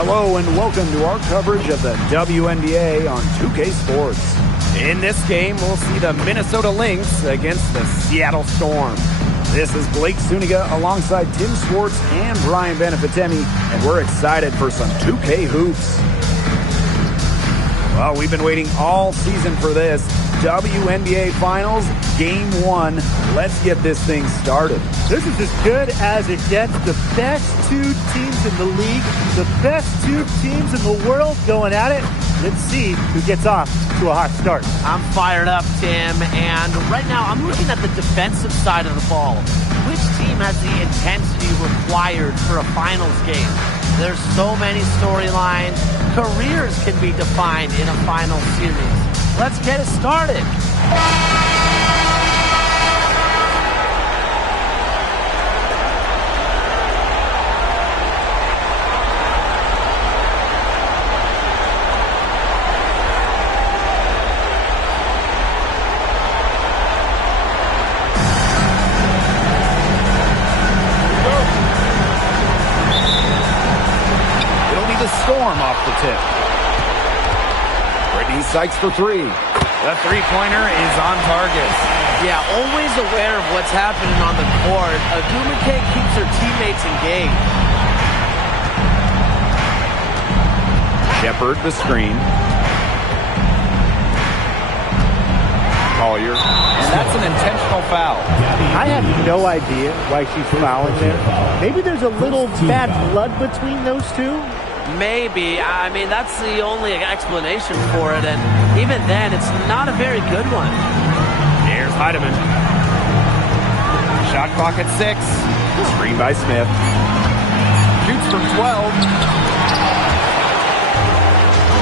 Hello and welcome to our coverage of the WNBA on 2K Sports. In this game, we'll see the Minnesota Lynx against the Seattle Storm. This is Blake Zuniga alongside Tim Swartz and Brian Benefitemi, and we're excited for some 2K hoops. Well, we've been waiting all season for this. WNBA Finals, Game 1. Let's get this thing started. This is as good as it gets. The best two teams in the league, the best two teams in the world going at it. Let's see who gets off to a hot start. I'm fired up, Tim, and right now I'm looking at the defensive side of the ball. Which team has the intensity required for a finals game? There's so many storylines. Careers can be defined in a final series. Let's get it started. Storm off the tip. Brittany Sykes for three. The three-pointer is on target. Yeah, always aware of what's happening on the court. Agumake keeps her teammates engaged. Shepard the screen. Collier. And that's an intentional foul. I have no idea why she's fouling there. Maybe there's a little bad blood between those two. Maybe. I mean, that's the only explanation for it, and even then, it's not a very good one. Here's Heidemann. Shot clock at 6. Screen by Smith. Shoots from 12.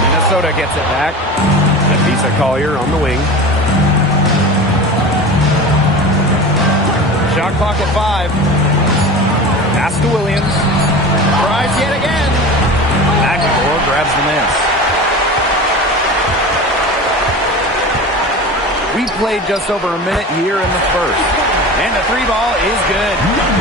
Minnesota gets it back. Nafisa Collier on the wing. Shot clock at 5. Pass to Williams. Tries yet again. McEnroe grabs the miss. We played just over a minute here in the first. And the three ball is good.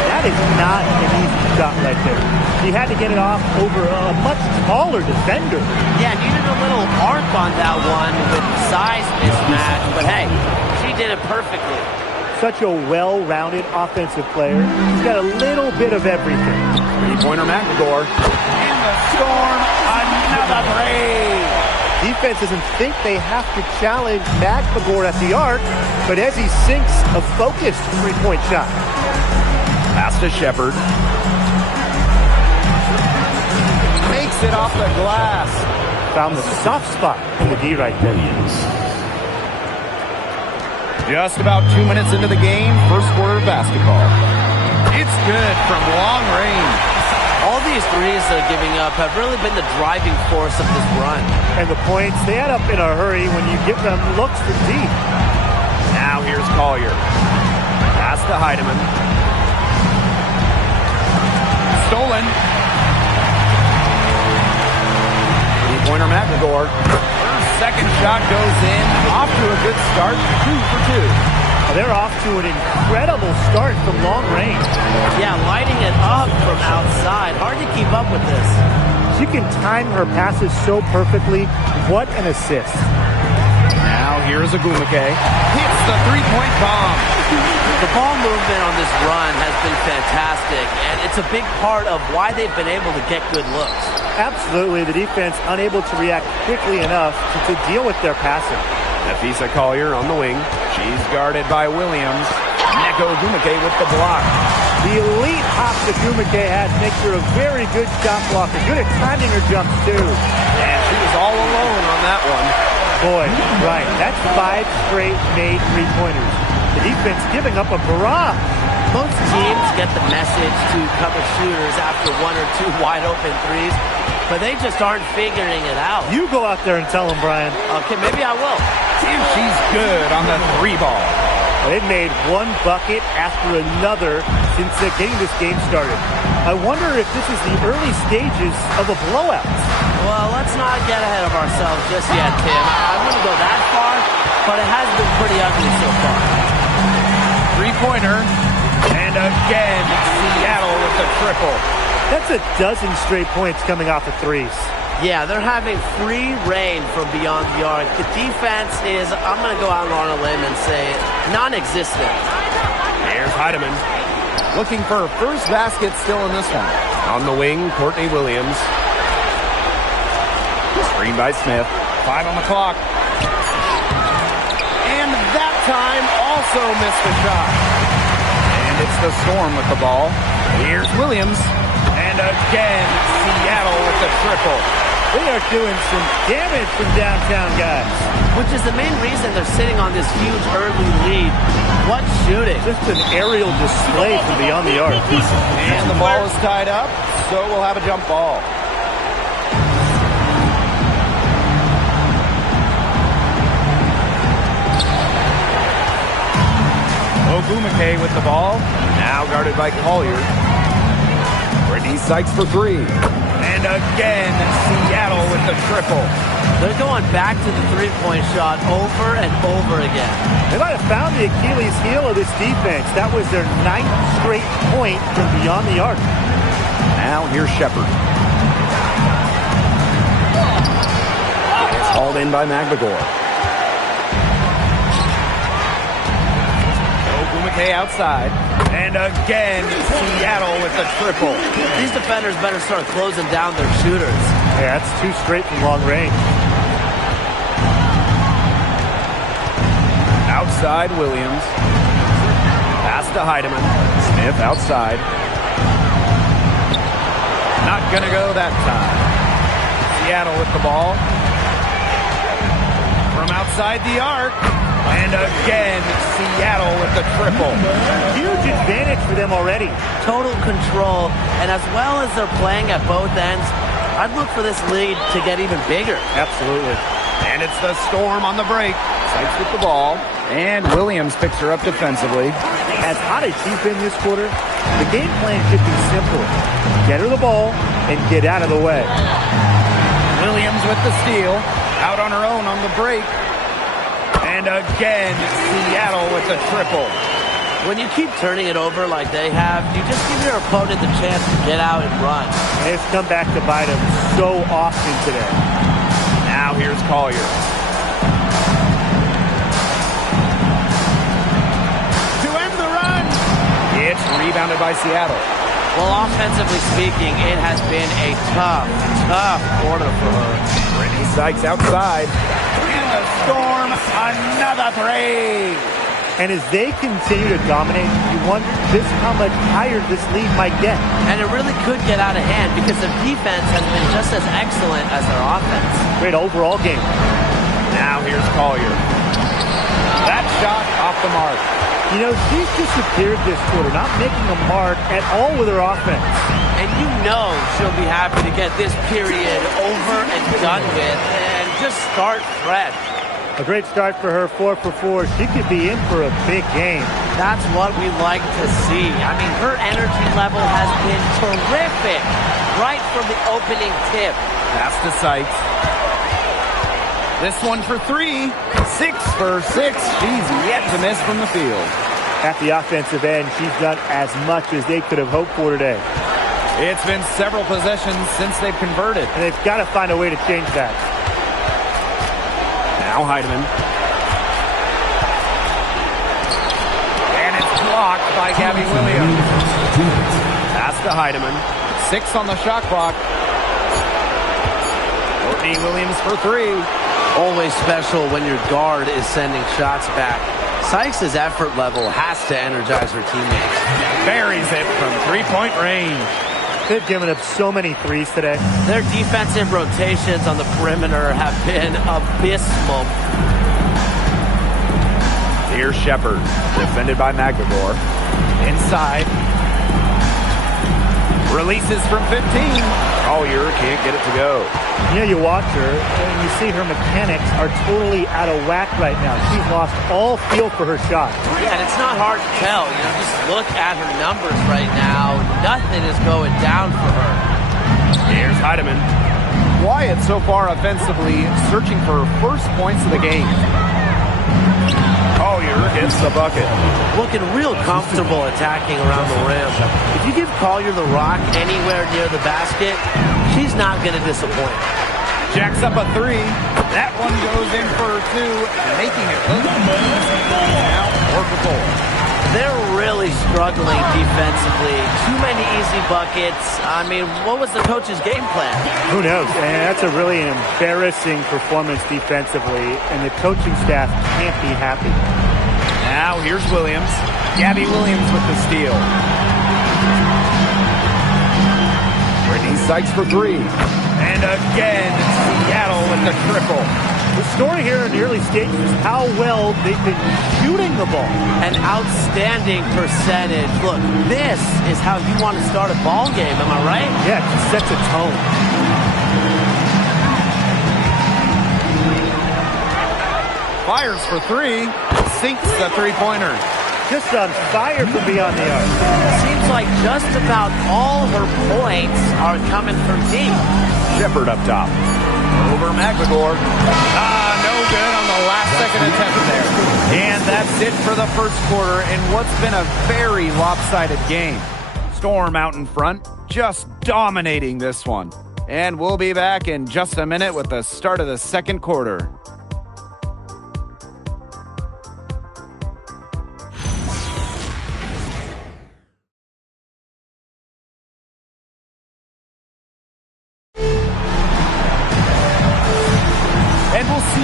That is not an easy shot right there. She had to get it off over a much taller defender. Yeah, needed a little arc on that one with size mismatch. But hey, she did it perfectly. Such a well-rounded offensive player. She's got a little bit of everything. Three-pointer McEnroe. And the Storm, another three. Defense doesn't think they have to challenge McEnroe at the arc, but as he sinks a focused three-point shot. Pass to Shepard. Makes it off the glass. Found the soft spot in the D right there. Just about 2 minutes into the game, first quarter of basketball. It's good from long range. All these threes they're giving up have really been the driving force of this run. And the points, they add up in a hurry when you give them looks from deep. Now here's Collier. Pass to Heidemann. Stolen. Three-pointer McEnroe. Second shot goes in. Off to a good start. 2 for 2. They're off to an incredible start from long range. Yeah, lighting it up from outside. Hard to keep up with this. She can time her passes so perfectly. What an assist. Now here's Agumake. Hits the three-point bomb. The ball movement on this run has been fantastic, and it's a big part of why they've been able to get good looks. Absolutely. The defense unable to react quickly enough to deal with their passing. Nafisa Collier on the wing. She's guarded by Williams. Neko Agumake with the block. The elite hop that Agumake has makes her a very good shot blocker. Good at timing her jumps, too. And she was all alone on that one. Boy, right. That's 5 straight made three-pointers. The defense giving up a barrage. Most teams get the message to cover shooters after 1 or 2 wide-open threes, but they just aren't figuring it out. You go out there and tell them, Brian. Okay, maybe I will. See if she's good on the three ball. They've made one bucket after another since getting this game started. I wonder if this is the early stages of a blowout. Well, let's not get ahead of ourselves just yet, Tim. I wouldn't go that far, but it has been pretty ugly so far. Three-pointer. And again, Seattle with the triple. That's a dozen straight points coming off of threes. Yeah, they're having free reign from beyond the arc. The defense is, I'm going to go out on a limb and say, non-existent. Here's Heidemann. Looking for a first basket still in this one. On the wing, Courtney Williams. Screen by Smith. 5 on the clock. And that time also missed the shot. And it's the Storm with the ball. Here's Williams. And again, Seattle with the triple. They are doing some damage from downtown, guys. Which is the main reason they're sitting on this huge early lead. What shooting. Just an aerial display from beyond the arc. And the ball is tied up, so we'll have a jump ball. Ogumake with the ball. Now guarded by Collier. Brittany Sykes for 3. And again, Seattle with the triple. They're going back to the three-point shot over and over again. They might have found the Achilles heel of this defense. That was their 9th straight point from beyond the arc. Now here's Shepard. It's hauled in by McGregor. Ogumake outside. And again, Seattle with the triple. These defenders better start closing down their shooters. Yeah, that's 2 straight from long range. Outside, Williams. Pass to Heidemann. Smith outside. Not going to go that time. Seattle with the ball. From outside the arc. And again, Seattle with the triple. Huge advantage for them already. Total control. And as well as they're playing at both ends, I'd look for this lead to get even bigger. Absolutely. And it's the Storm on the break. Sykes with the ball. And Williams picks her up defensively. As hot as she's been this quarter, the game plan should be simple. Get her the ball and get out of the way. Williams with the steal. Out on her own on the break. And again, Seattle with the triple. When you keep turning it over like they have, you just give your opponent the chance to get out and run. And it's come back to bite them so often today. Now here's Collier. To end the run. It's rebounded by Seattle. Well, offensively speaking, it has been a tough quarter for her. Brittany Sykes outside. And the Storm, another 3. And as they continue to dominate, you wonder just how much higher this lead might get. And it really could get out of hand because their defense has been just as excellent as their offense. Great overall game. Now here's Collier. That shot off the mark. You know, she's disappeared this quarter, not making a mark at all with her offense. And you know she'll be happy to get this period over and done with and just start fresh. A great start for her, 4 for 4. She could be in for a big game. That's what we like to see. I mean, her energy level has been terrific right from the opening tip. Pass to Sykes. This one for 3. 6 for 6. She's yet to miss from the field. At the offensive end, she's done as much as they could have hoped for today. It's been several possessions since they've converted. And they've got to find a way to change that. Now Heidemann. And it's blocked by Gabby Williams. Pass to Heidemann. 6 on the shot clock. Courtney Williams for 3. Always special when your guard is sending shots back. Sykes' effort level has to energize her teammates. Buries it from 3-point range. They've given up so many threes today. Their defensive rotations on the perimeter have been abysmal. Here's Shepard, defended by McGregor. Inside. Releases from 15. Collier can't get it to go. You know, you watch her, and you see her mechanics are totally out of whack right now. She's lost all feel for her shot. Yeah, and it's not hard to tell. You know, just look at her numbers right now. Nothing is going down for her. Here's Heidemann. Wyatt so far offensively searching for first points of the game. Collier hits the the bucket. Looking real comfortable attacking around the rim. If you give Collier the rock anywhere near the basket, she's not going to disappoint. Jacks up a three. That one goes in for two, making it look now 4 for 4. They're really struggling defensively. Too many easy buckets. I mean, what was the coach's game plan? Who knows? And that's a really embarrassing performance defensively, and the coaching staff can't be happy. Now here's Williams. Gabby Williams with the steal. Brittany Sykes for three. And again, Seattle with the triple. The story here in the early stages is how well they've been shooting the ball. An outstanding percentage. Look, this is how you want to start a ball game, am I right? Yeah, it just sets a tone. Fires for three. Sinks the three-pointer. Just on fire from beyond the arc. Seems like just about all her points are coming from deep. Shepard up top. Over McLegore. No good on the last second attempt there. And that's it for the first quarter in what's been a very lopsided game. Storm out in front, just dominating this one. And we'll be back in just a minute with the start of the second quarter.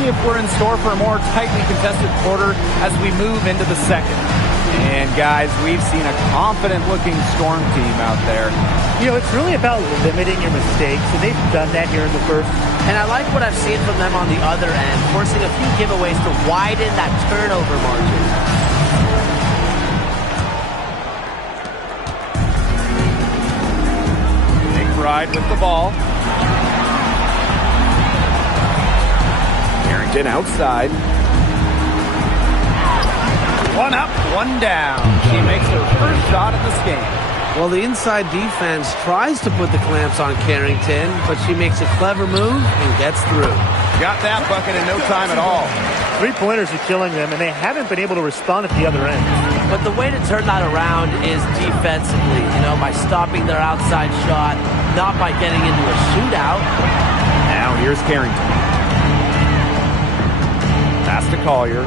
If we're in store for a more tightly contested quarter as we move into the second. And guys, we've seen a confident-looking Storm team out there. You know, it's really about limiting your mistakes, and they've done that here in the first. And I like what I've seen from them on the other end, forcing a few giveaways to widen that turnover margin. McBride with the ball. Harrington outside. One up, one down. She makes her first shot of this game. Well, the inside defense tries to put the clamps on Carrington, but she makes a clever move and gets through. Got that bucket in no time at all. Three-pointers are killing them, and they haven't been able to respond at the other end. But the way to turn that around is defensively, by stopping their outside shot, not by getting into a shootout. Now here's Carrington. Pass to Collier.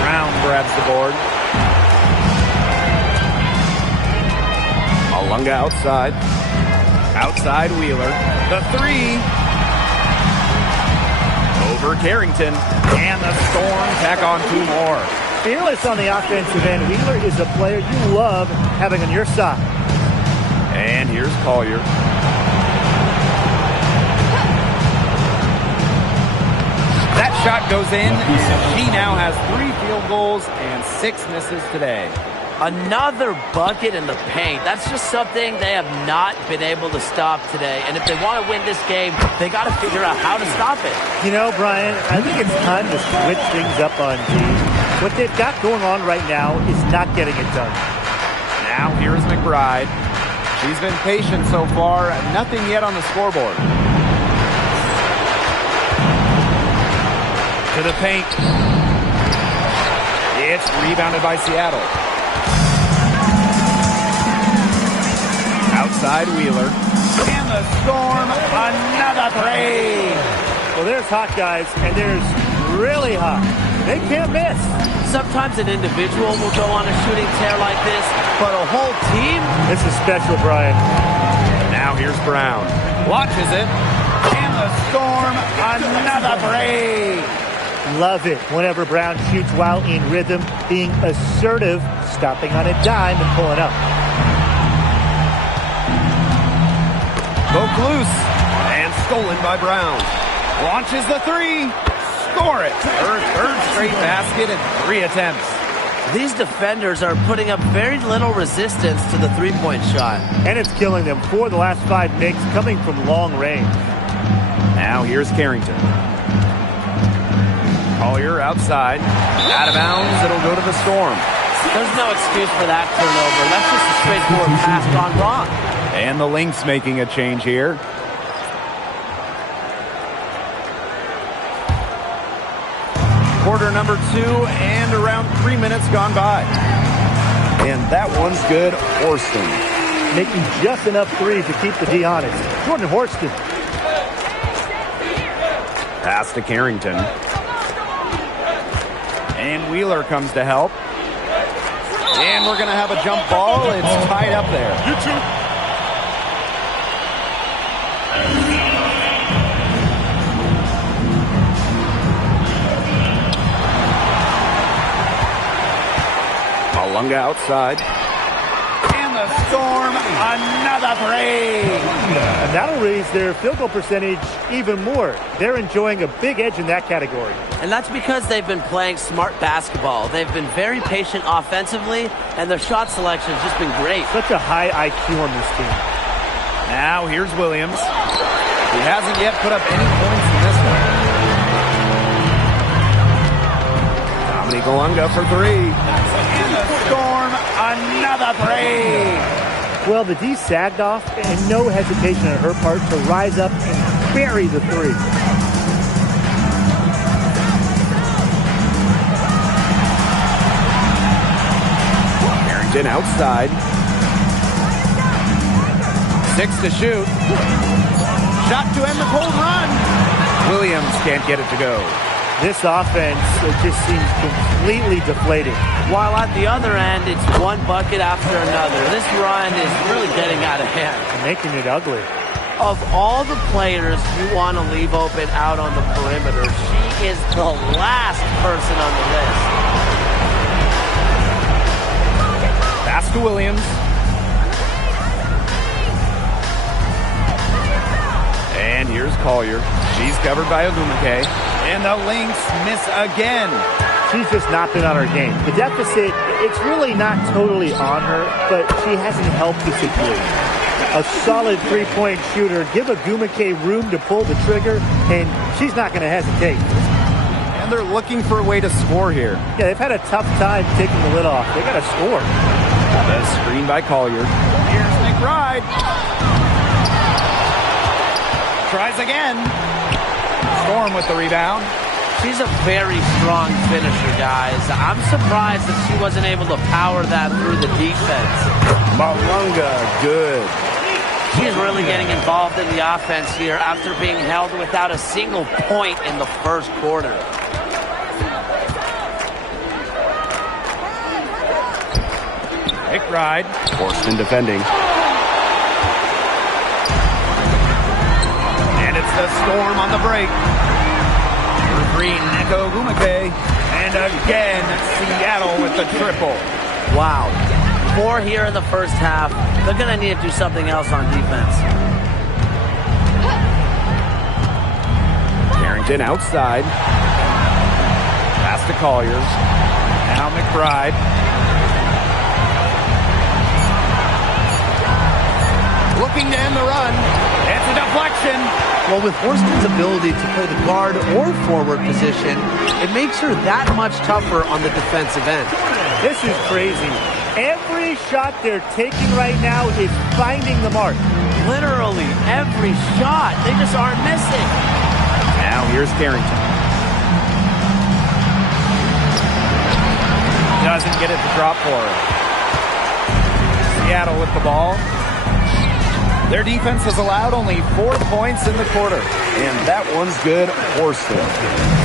Brown grabs the board. Malunga outside. Outside Wheeler. The three. Over Carrington. And the Storm tack on two more. Fearless on the offensive end. Wheeler is a player you love having on your side. And here's Collier. That shot goes in. She now has 3 field goals and 6 misses today. Another bucket in the paint. That's just something they have not been able to stop today. And if they want to win this game, they got to figure out how to stop it. Brian, I think it's time to switch things up on G. What they've got going on right now is not getting it done. Now here's McBride. She's been patient so far. Nothing yet on the scoreboard. To the paint. It's rebounded by Seattle. Outside Wheeler. And the Storm, another three. Well, there's hot guys, and there's really hot. They can't miss. Sometimes an individual will go on a shooting tear like this, but a whole team? This is special, Brian. Now here's Brown. Launches it. And the Storm, another three. Love it whenever Brown shoots while in rhythm, being assertive, stopping on a dime and pulling up. Poke loose and stolen by Brown. Launches the three. Score it. Her third straight basket in 3 attempts. These defenders are putting up very little resistance to the three-point shot. And it's killing them. 4 of the last 5 makes coming from long range. Now here's Carrington. Collier outside. Out of bounds. It'll go to the Storm. There's no excuse for that turnover. That's just a straightforward pass gone wrong. And the Lynx making a change here. Quarter number 2 and around 3 minutes gone by. And that one's good. Horston making just enough threes to keep the D honest. Jordan Horston. Pass to Carrington. And Wheeler comes to help. And we're going to have a jump ball. It's tied up there. Malunga outside. And the Storm, another three. And that'll raise their field goal percentage even more. They're enjoying a big edge in that category. And that's because they've been playing smart basketball. They've been very patient offensively, and their shot selection has just been great. Such a high IQ on this team. Now here's Williams. He hasn't yet put up any points in this one. Dominique Malunga for three. And the Storm, another three. Well, the D sagged off, and no hesitation on her part to rise up and bury the three. Carrington outside. 6 to shoot. Shot to end the cold run. Williams can't get it to go. This offense, it just seems completely deflated. While at the other end, it's one bucket after another. This run is really getting out of hand. Making it ugly. Of all the players you want to leave open out on the perimeter, she is the last person on the list. Pass to Williams. And here's Collier. She's covered by Ogumake. And the Lynx miss again. She's just not been on her game. The deficit, it's really not totally on her, but she hasn't helped the situation. A solid three-point shooter. Give Ogumake room to pull the trigger, and she's not going to hesitate. And they're looking for a way to score here. Yeah, they've had a tough time taking the lid off. They got to score. The screen by Collier. Here's McBride. Tries again. Storm with the rebound. She's a very strong finisher, guys. I'm surprised that she wasn't able to power that through the defense. Malunga, good. She's really getting involved in the offense here after being held without a single point in the first quarter. McBride. Horston defending. The Storm on the break. Green, Neko Ogumake. And again, Seattle with the triple. Wow. 4 here in the first half. They're going to need to do something else on defense. Carrington outside. Pass to Collier. Now McBride. Looking to end the run. It's a deflection. Well, with Horston's ability to play the guard or forward position, it makes her that much tougher on the defensive end. This is crazy. Every shot they're taking right now is finding the mark. Literally every shot. They just aren't missing. Now here's Carrington. Doesn't get it to drop for her. Seattle with the ball. Their defense has allowed only 4 points in the quarter. And that one's good. Horston.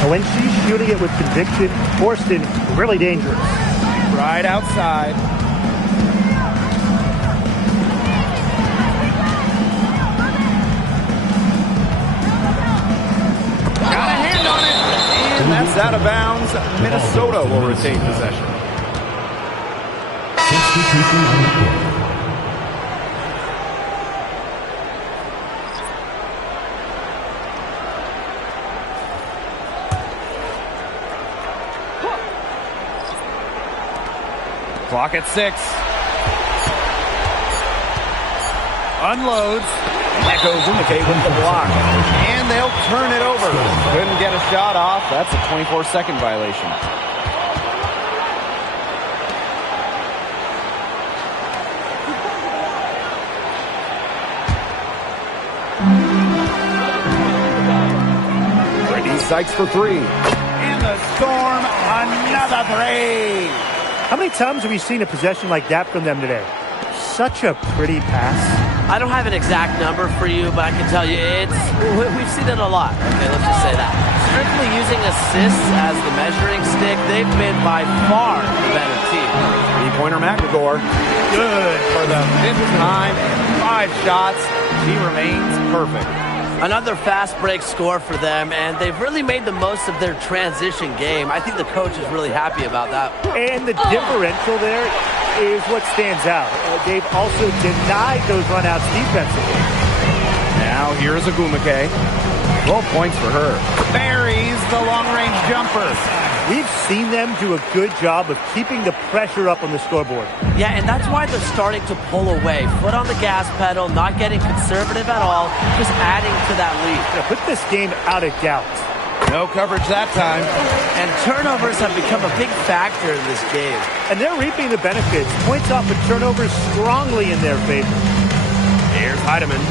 And when she's shooting it with conviction, Horston, really dangerous. Right outside. Got a hand on it. And that's out of bounds. Minnesota will retain possession. Clock at 6. Unloads. Neko Ogumake with the block. And they'll turn it over. Couldn't get a shot off. That's a 24-second violation. Brittany Sykes for 3. And the Storm Another three. How many times have we seen a possession like that from them today? Such a pretty pass. I don't have an exact number for you, but I can tell you we've seen it a lot. Okay, let's just say that. Strictly using assists as the measuring stick, they've been by far the better team. Three-pointer McGregor. Good for the fifth time and 5 shots. She remains perfect. Another fast break score for them, and they've really made the most of their transition game. I think the coach is really happy about that. And the differential there is what stands out. They've also denied those runouts defensively. Now here's Agumake. 12 points for her. Buries the long-range jumper. We've seen them do a good job of keeping the pressure up on the scoreboard. Yeah, and that's why they're starting to pull away. Foot on the gas pedal, not getting conservative at all, just adding to that lead. Put this game out of doubt. No coverage that time. And turnovers have become a big factor in this game. And they're reaping the benefits. Points off of turnovers strongly in their favor. Here's Heidemann.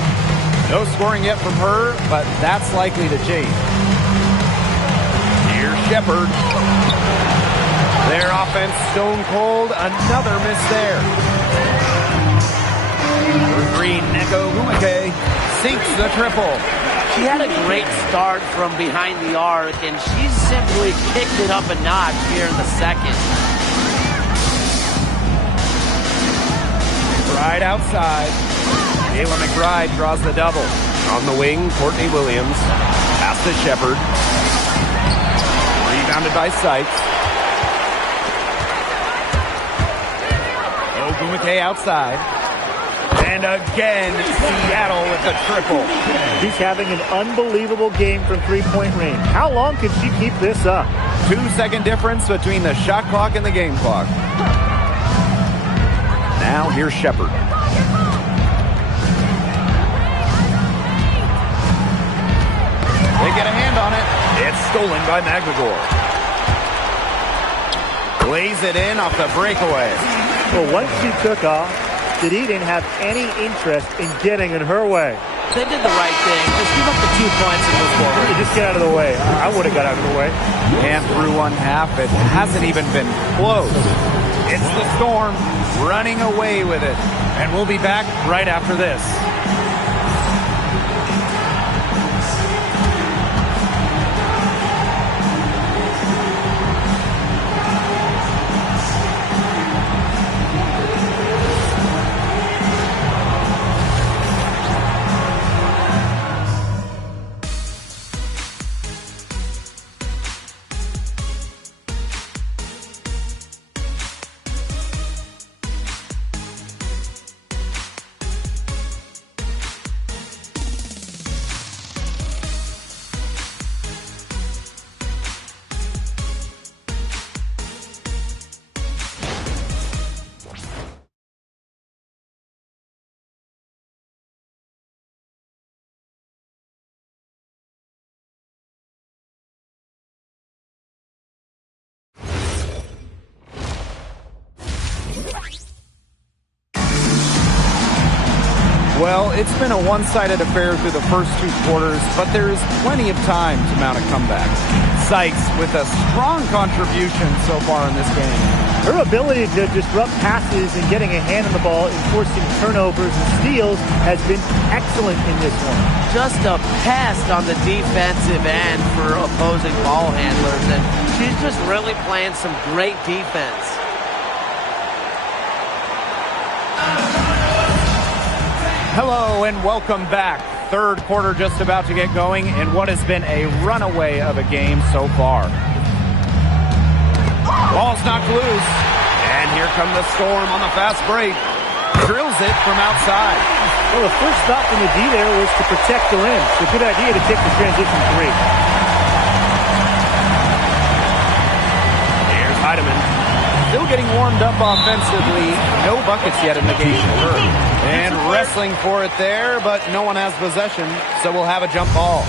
No scoring yet from her, but that's likely to change. Here's Shepard. Their offense stone cold. Another miss there. Green Neko Agumake sinks the triple. She had a great start from behind the arc, and she's simply kicked it up a notch here in the second. Right outside. Kayla McBride draws the double. On the wing, Courtney Williams. Pass to Shepard. Rebounded by Sykes. Agumake outside. And again, Seattle with the triple. She's having an unbelievable game from three-point range. How long can she keep this up? 2-second difference between the shot clock and the game clock. Now here's Shepard. They get a hand on it. It's stolen by McGregor. Lays it in off the breakaway. Well, once she took off, Eden didn't have any interest in getting in her way. They did the right thing. Just give up the 2 points and move forward. Just get out of the way. I would have got out of the way. And through one half, it hasn't even been close. It's the Storm running away with it. And we'll be back right after this. Well, it's been a one-sided affair through the first 2 quarters, but there is plenty of time to mount a comeback. Sykes with a strong contribution so far in this game. Her ability to disrupt passes and getting a hand on the ball and forcing turnovers and steals has been excellent in this one. Just a pest on the defensive end for opposing ball handlers, and she's just really playing some great defense. Hello and welcome back. Third quarter just about to get going in what has been a runaway of a game so far. Ball's knocked loose. And here come the Storm on the fast break. Drills it from outside. Well, the first stop from the D there was to protect the rim. It's a good idea to take the transition three. Here's Heidemann. Still getting warmed up offensively. No buckets yet in the game for her. And wrestling for it there, but no one has possession, so we'll have a jump ball.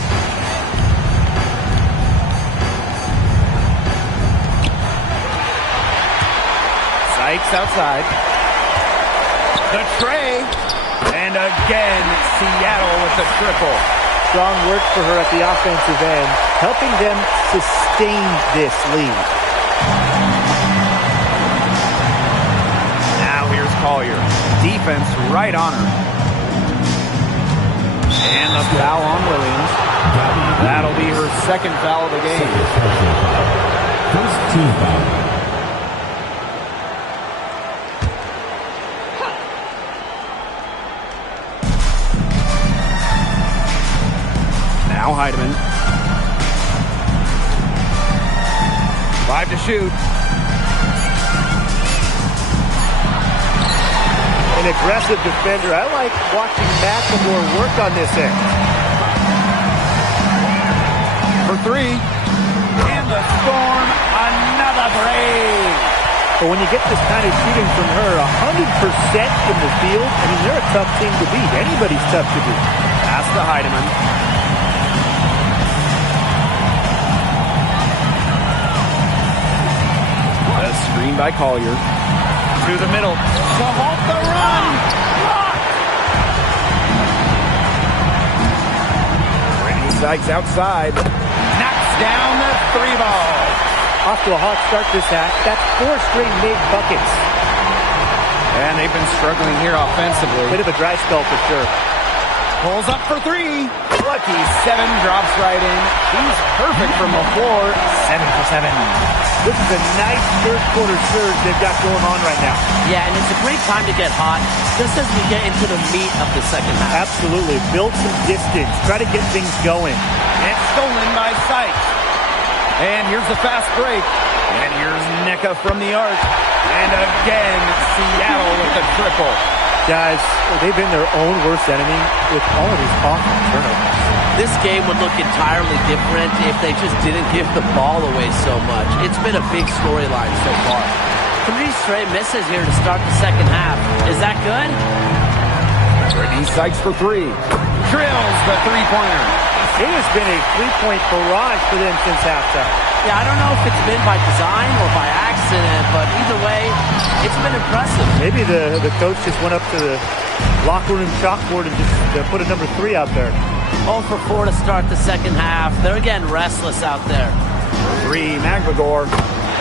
Sykes outside. The tray. And again, Seattle with the triple. Strong work for her at the offensive end, helping them sustain this lead. defense right on her. And the foul on Williams. That'll be her second foul of the game. First team foul. Now Heidemann. 5 to shoot. An aggressive defender. I like watching McLemore work on this end. For 3. And the Storm, another break. But when you get this kind of shooting from her, 100% from the field, I mean, they're a tough team to beat. Anybody's tough to beat. Pass to Heidemann. The screen by Collier. To the middle. To halt the run. Brittany Sykes outside. Knocks down the 3 ball. Off to a hot start this half. That's 4 straight made buckets. And they've been struggling here offensively. Bit of a dry spell for sure. Pulls up for 3. Lucky 7 drops right in. She's perfect from the floor. 7 for 7. This is a nice third quarter surge they've got going on right now. Yeah, and it's a great time to get hot just as we get into the meat of the second half. Absolutely. Build some distance. Try to get things going. And stolen by Sykes. And here's the fast break. And here's Nneka from the arc. And again, Seattle with the triple. Guys, they've been their own worst enemy with all of these awful turnovers. This game would look entirely different if they just didn't give the ball away so much. It's been a big storyline so far. 3 straight misses here to start the second half. Is that good? Brittany Sykes for 3. Drills the three-pointer. It has been a three-point barrage for them since halftime. Yeah, I don't know if it's been by design or by accident, but either way, it's been impressive. Maybe the coach just went up to the locker room chalkboard and just put a number 3 out there. 0 for 4 to start the second half. They're getting restless out there. 3, McVigor.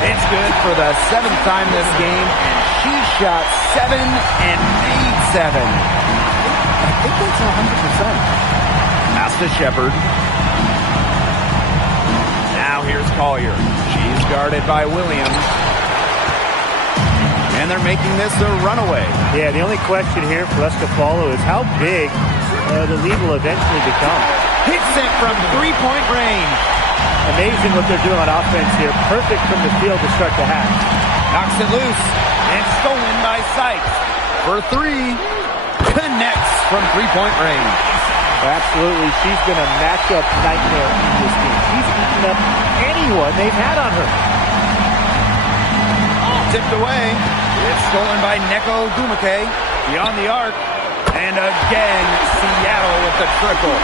It's good for the 7th time this game, and she shot 7 and made 7. I think that's 100%. Pass to Shepard. Now here's Collier. She's guarded by Williams. And they're making this a runaway. Yeah, the only question here for us to follow is how big the lead will eventually become. Hits it from 3-point range. Amazing what they're doing on offense here. Perfect from the field to start the half. Knocks it loose. And stolen by Sykes. For 3. Connects from 3-point range. Absolutely. She's been a matchup nightmare in this game. She's eaten up anyone they've had on her. Tipped away. It's stolen by Nneka Ogwumike. Beyond the arc. And again, Seattle with the triple.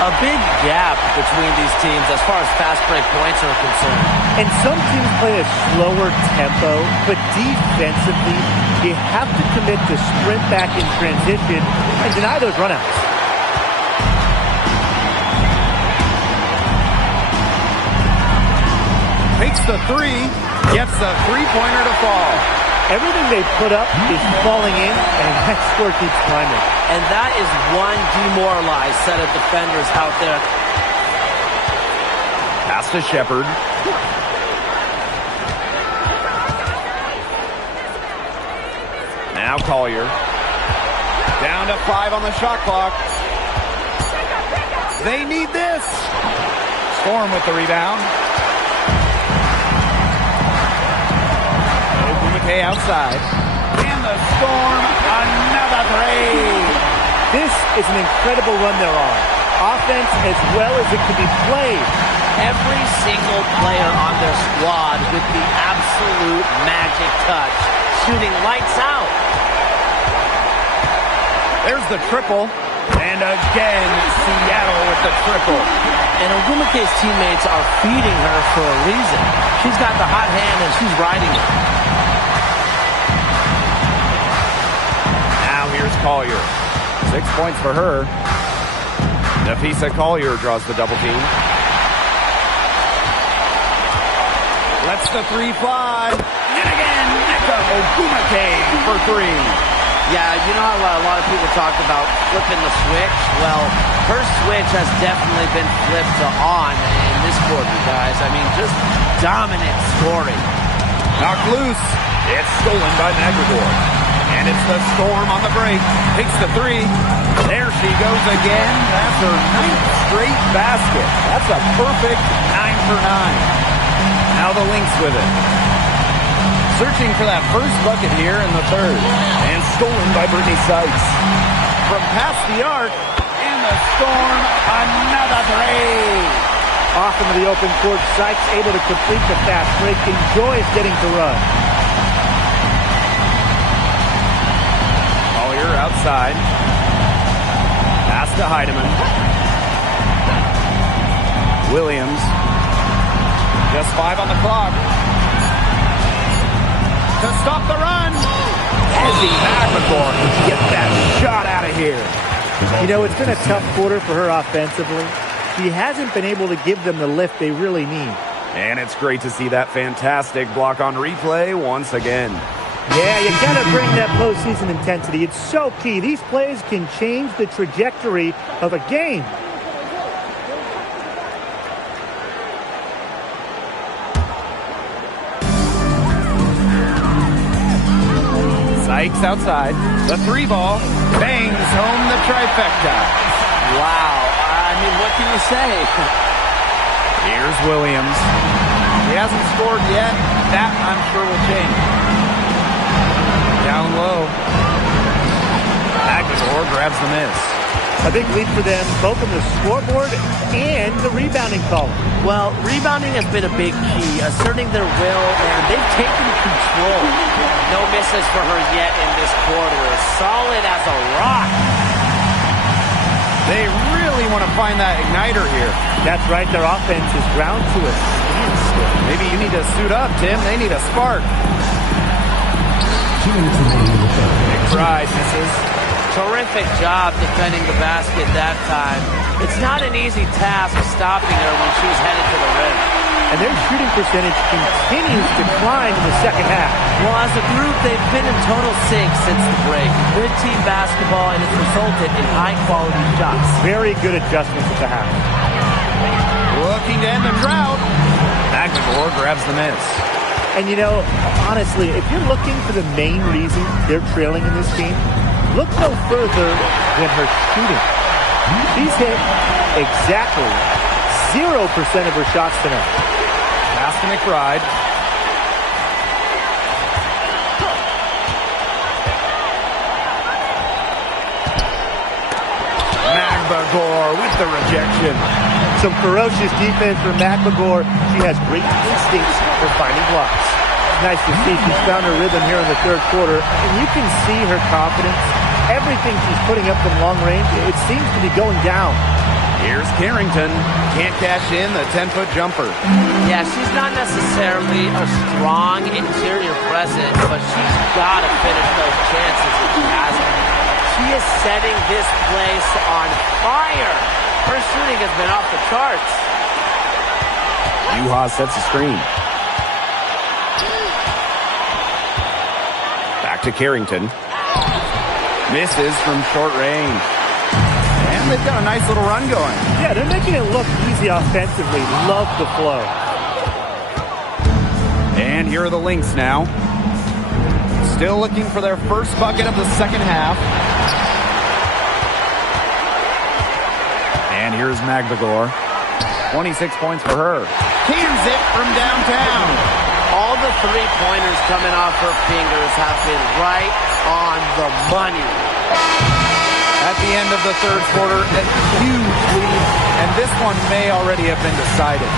A big gap between these teams as far as fast break points are concerned. And some teams play a slower tempo, but defensively, you have to commit to sprint back in transition and deny those runouts. Takes the 3, gets the 3-pointer to fall. Everything they put up is falling in, and that score keeps climbing. And that is one demoralized set of defenders out there. Pass to Shepard. Now Collier. Down to 5 on the shot clock. They need this. Storm with the rebound. Ogwumike outside. And the Storm, another three. This is an incredible run they're on. Offense as well as it can be played. Every single player on their squad with the absolute magic touch. Shooting lights out. There's the triple. And again, Seattle with the triple. And Ogwumike's teammates are feeding her for a reason. She's got the hot hand and she's riding it. Now here's Collier. 6 points for her. Nafisa Collier draws the double team. Lets the 3 fly. And again, Nneka Ogwumike for 3. Yeah, you know how a lot of people talk about flipping the switch? Well, her switch has definitely been flipped to on in this quarter, guys. I mean, just dominant scoring. Knocked loose. It's stolen by McGregor. And it's the Storm on the break. Takes the three. There she goes again. That's her 9th straight basket. That's a perfect 9 for 9. Now the Lynx with it. Searching for that first bucket here in the third. And stolen by Brittany Sykes. From past the arc, and the Storm, another three. Off into the open court, Sykes able to complete the fast break. Enjoys getting to run. Collier outside. Pass to Heidemann. Williams. Just 5 on the clock. To stop the run. Ezzy McGregor can get that shot out of here. You know, it's been a tough quarter for her offensively. She hasn't been able to give them the lift they really need. And it's great to see that fantastic block on replay once again. Yeah, you got to bring that postseason intensity. It's so key. These plays can change the trajectory of a game. Sykes outside. The 3 ball. Bangs home the trifecta. Wow. I mean, what can you say? Here's Williams. He hasn't scored yet. That, I'm sure, will change. Down low. McGregor grabs the miss. A big lead for them, both on the scoreboard and the rebounding column. Well, rebounding has been a big key, asserting their will, and they've taken control. No misses for her yet in this quarter. As solid as a rock. They really want to find that igniter here. That's right, their offense is ground to a standstill. Maybe you need to suit up, Tim. They need a spark. McBride misses. Terrific job defending the basket that time. It's not an easy task stopping her when she's headed to the rim. And their shooting percentage continues to climb in the second half. Well, as a group, they've been in total sync since the break. Good team basketball, and it's resulted in high-quality shots. Very good adjustments at the half. Looking to end the drought. McGregor grabs the miss. And you know, honestly, if you're looking for the main reason they're trailing in this game, look no further than her shooting. She's hit exactly 0% of her shots tonight. Pass to McBride. McGregor with the rejection. Some ferocious defense from McGregor. She has great instincts for finding blocks. Nice to see she's found her rhythm here in the third quarter, and you can see her confidence. Everything she's putting up from long range, it seems to be going down. Here's Carrington. Can't cash in the 10-foot jumper. Yeah, she's not necessarily a strong interior presence, but she's got to finish those chances if she has them. She is setting this place on fire. Her shooting has been off the charts. Juha sets the screen. Back to Carrington. Misses from short range. And they've got a nice little run going. Yeah, they're making it look easy offensively. Love the flow. And here are the Lynx now. Still looking for their first bucket of the second half. And here's McGregor. 26 points for her. Cans it from downtown. All the three-pointers coming off her fingers have been right on the money. At the end of the third quarter, a huge lead, and this one may already have been decided.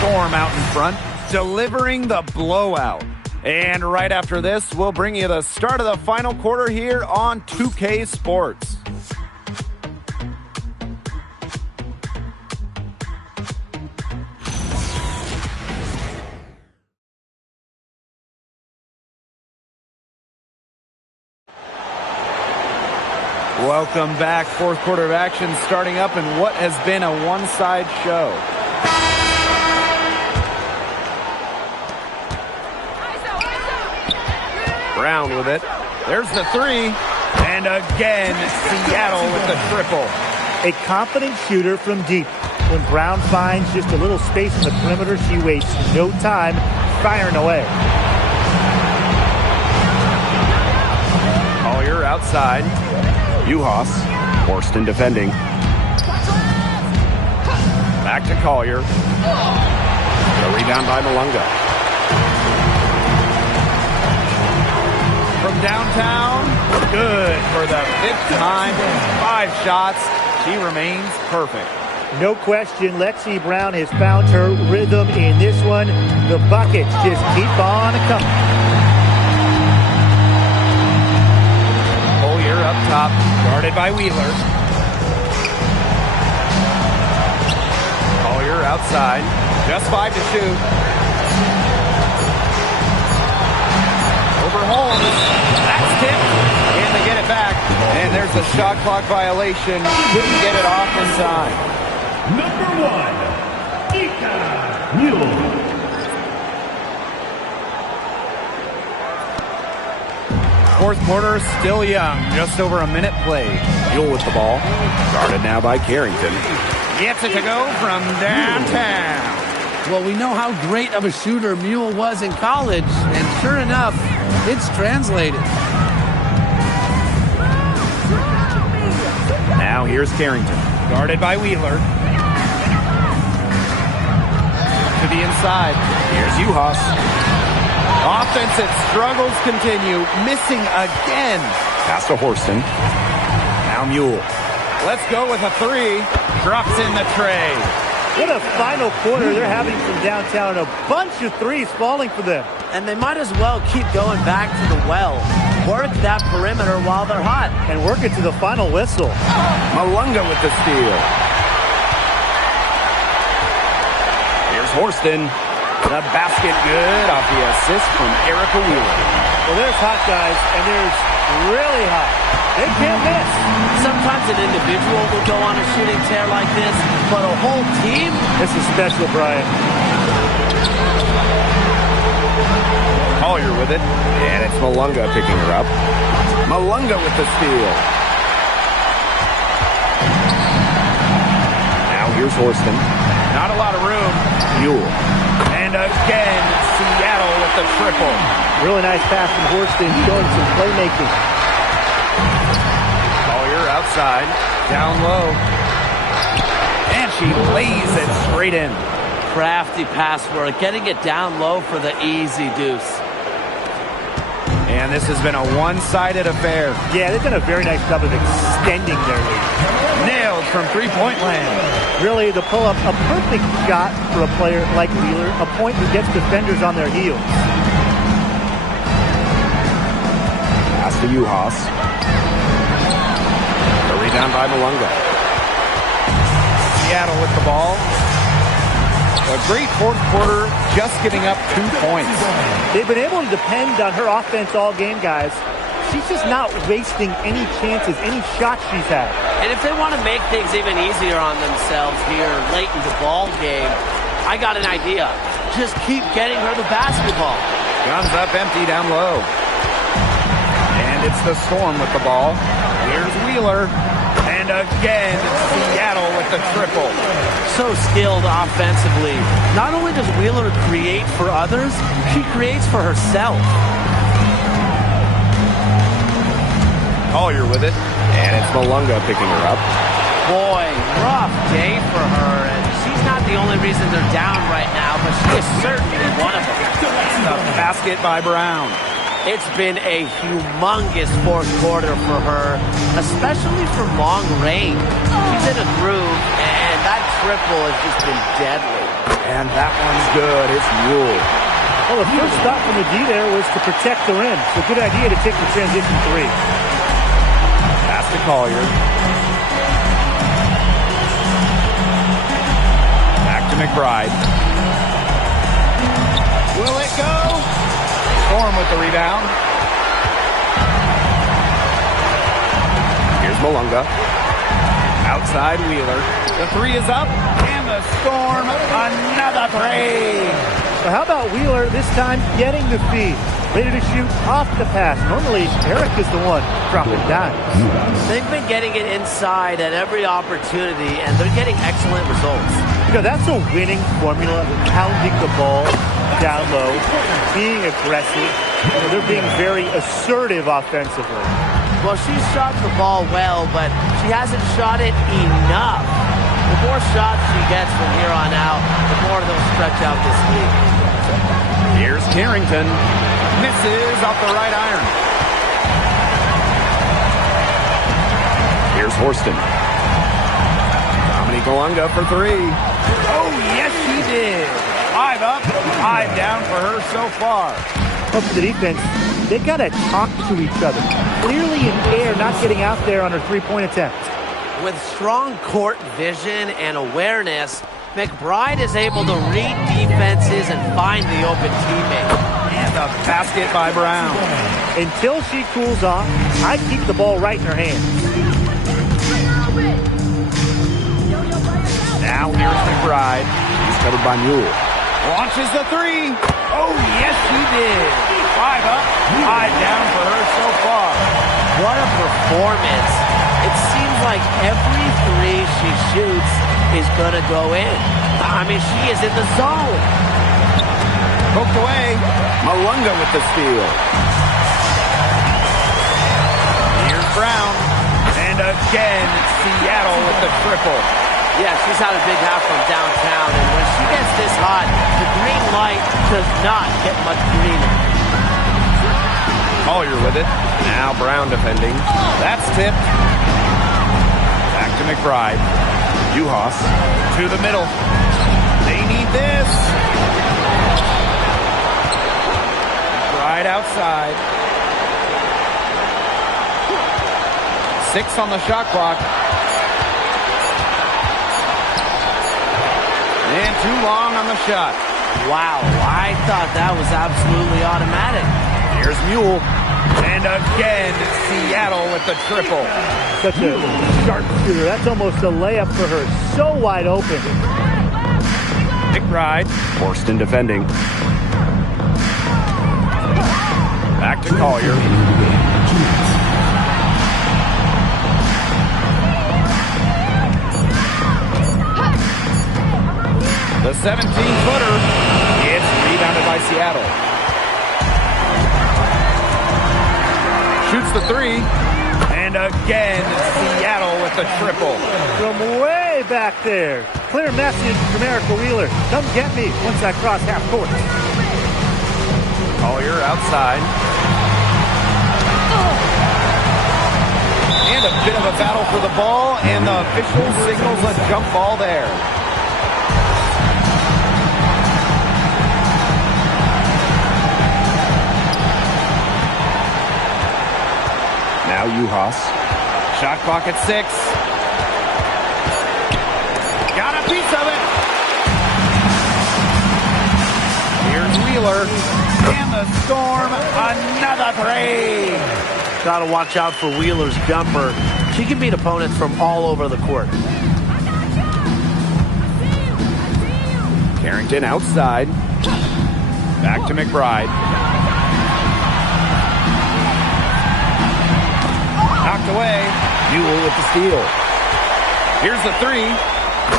Storm out in front, delivering the blowout. And right after this, we'll bring you the start of the final quarter here on 2K Sports. Welcome back. Fourth quarter of action starting up in what has been a one-side show. Brown with it. There's the three. And again, Seattle with the triple. A confident shooter from deep. When Brown finds just a little space in the perimeter, she wastes no time firing away. Collier outside. Uhas. Horston defending. Back to Collier. The rebound by Malunga. From downtown, good for the 5th time. 5 shots. She remains perfect. No question, Lexi Brown has found her rhythm in this one. The buckets just keep on coming. Collier up top, guarded by Wheeler. Collier outside, just 5 to shoot. Over Holmes, that's tipped. Can they get it back? And there's a shot clock violation. Couldn't get it off in time. Number 1, Ika Mule. Fourth quarter, still young. Just over a minute played. Mule with the ball. Guarded now by Carrington. Gets it to go from downtown. Well, we know how great of a shooter Mule was in college, and sure enough, it's translated. Now here's Carrington. Guarded by Wheeler. To the inside. Here's Uhas. Offensive struggles continue. Missing again. Pass to Horston. Now Mule. Let's go with a 3. Drops in the tray. What a final quarter they're having from downtown. A bunch of threes falling for them. And they might as well keep going back to the well. Work that perimeter while they're hot. And work it to the final whistle. Malunga with the steal. Here's Horston. The basket good off the assist from Erica Wheeler. Well, there's hot guys, and there's really hot. They can't miss. Sometimes an individual will go on a shooting tear like this, but a whole team? This is special, Brian. Collier with it, and it's Malunga picking her up. Malunga with the steal. Now here's Horston. Not a lot of room. Mule. And again, Seattle with the triple. Really nice pass from Horston, showing some playmaking. Collier outside, down low. And she lays it straight in. Crafty pass work, getting it down low for the easy deuce. And this has been a one-sided affair. Yeah, they've done a very nice job of extending their lead. Nailed from three-point land. Really, the pull-up, a perfect shot for a player like Wheeler, a point that gets defenders on their heels. Pass to Uhas. The rebound by Malunga. Seattle with the ball. A great fourth quarter, just giving up 2 points. They've been able to depend on her offense all game, guys. She's just not wasting any chances, any shots she's had. And if they want to make things even easier on themselves here late in the ball game, I got an idea. Just keep getting her the basketball. Guns up empty down low. And it's the Storm with the ball. Here's Wheeler. And again, Seattle with the triple. So skilled offensively. Not only does Wheeler create for others, she creates for herself. Collier with it. And it's Malunga picking her up. Boy, rough day for her. And she's not the only reason they're down right now, but she is certainly one of them. The basket by Brown. It's been a humongous fourth quarter for her, especially from long range. She's in a groove, and that triple has just been deadly. And that one's good. It's Mule. Well, the first thought from the D there was to protect the rim. So good idea to take the transition 3. Pass to Collier. Back to McBride. Will it go? Storm with the rebound. Here's Malunga. Outside Wheeler. The 3 is up. And the Storm, another 3. But how about Wheeler this time getting the feed? ready to shoot off the pass. Normally, Eric is the one dropping dimes. They've been getting it inside at every opportunity, and they're getting excellent results. You know, that's a winning formula, pounding the ball down low, being aggressive. You know, they're being very assertive offensively. Well, she shot the ball well, but she hasn't shot it enough. The more shots she gets from here on out, the more they'll stretch out this lead. Here's Carrington. Misses off the right iron. Here's Horston. Dominique Olunga for three. Oh, yes, she did. 5 up, 5 down for her so far. Up to the defense, they got to talk to each other. Clearly in air, not getting out there on her three-point attempt. With strong court vision and awareness, McBride is able to read defenses and find the open teammate. And a basket by Brown. Until she cools off, I keep the ball right in her hands. Now here's McBride. He's covered by Mule. Launches the three. Oh, yes, she did. 5 up, 5 down for her so far. What a performance. It seems like every three she shoots is going to go in. I mean, she is in the zone. Poked away. Malunga with the steal. Here's Brown. And again, Seattle with the triple. Yeah, she's had a big half from downtown, and when she gets this hot, the green light does not get much greener. Collier with it. Now Brown defending. That's tipped. Back to McBride. Juhas to the middle. They need this. McBride outside. 6 on the shot clock. And too long on the shot. Wow, I thought that was absolutely automatic. Here's Mule. And again, Seattle with the triple. Such a sharp shooter. That's almost a layup for her. So wide open. McBride. Horston defending. Back to Collier. The 17-footer. It's rebounded by Seattle. Shoots the three. And again, Seattle with the triple. From way back there. Clear message from Erica Wheeler. Come get me once I cross half court. Collier outside. And a bit of a battle for the ball. And the official signals a jump ball there. Now Juhas. Shot clock at 6. Got a piece of it. Here's Wheeler. And the Storm, another three. Got to watch out for Wheeler's jumper. She can beat opponents from all over the court. Carrington outside. Back to McBride. Knocked away. Mule with the steal. Here's the three.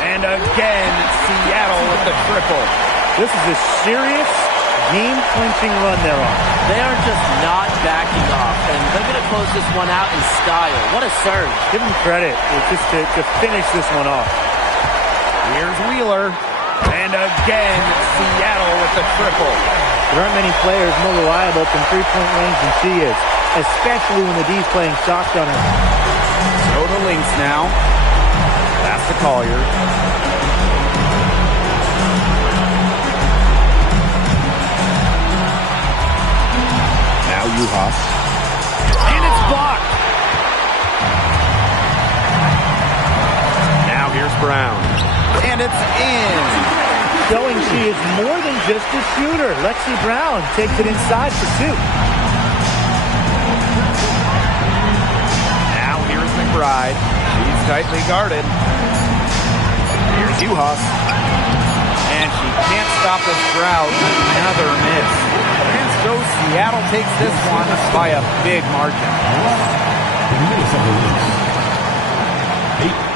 And again, Seattle with the triple. This is a serious game-clinching run they're on. They are just not backing off, and they're going to close this one out in style. What a surge. Give them credit just to finish this one off. Here's Wheeler. And again, Seattle with the triple. There aren't many players more reliable from three-point range than she is, especially when the D's playing soft on her. So the Lynx now. Pass to Collier. Now Juhas. And it's blocked. Now here's Brown. And it's in. Showing she is more than just a shooter. Lexi Brown takes it inside for 2. Now here's McBride. She's tightly guarded. Here's Juhas. And she can't stop this drought. Another miss. So Seattle takes this one by a big margin. The Minnesota Lynx. 8